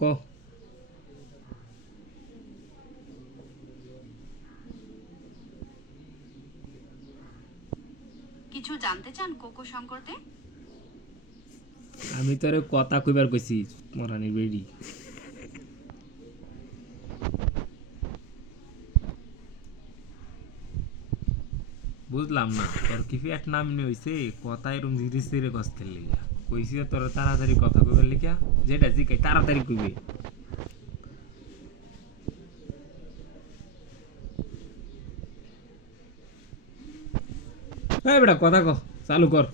ক কিছু জানতে চান কোকো সম্পর্কে? আমি তোরে কথা কইবার কইছি মরানি বেড়ি। বুঝলাম না তোর কি পেট নামনি হইছে কথা এরম ধীরে ধীরে কষ্টের লিগা কইছি তোর তাড়াতাড়ি কথা কইবার লিগা যেটা জিকাই তাড়াতাড়ি কইবে। এই বেটা কথা ক চালু কর।